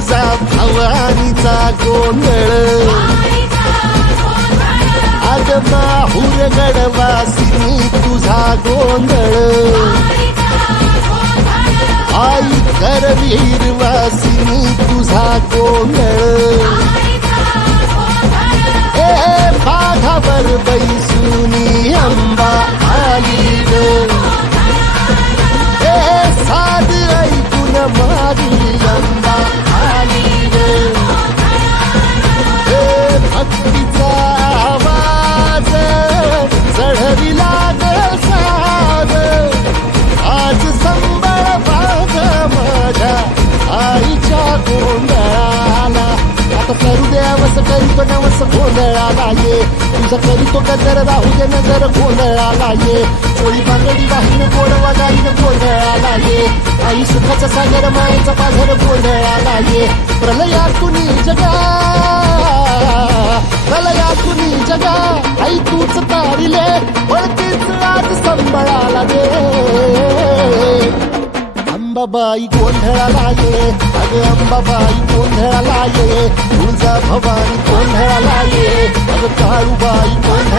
तुझा भवानीचा गोंधळ. अग माहूर गडवासिनी तुझा गोंधळ. आई करवीरवासिनी तुझा गोंधळ. ए बाघावर गोंधळाला ये तुझं करीतो कदर राहू दे नजर गोंधळाला ये कोळी बांगडी वाहीन गोडवा गाईन गोंधळाला ये आई सुखाचा सागर मायेचा पाझर गोंधळाला ये प्रलयातुनी जगा प्रलयातुनी जगा. आई तूच तारिले वळतीच आज संबळाला दे. अंबाबाई गोंधळाला ये अगे अंबाबाई गोंधळाला ये तुळजा भवानी गोंधळाला ये अग काळूबाई गोंधळ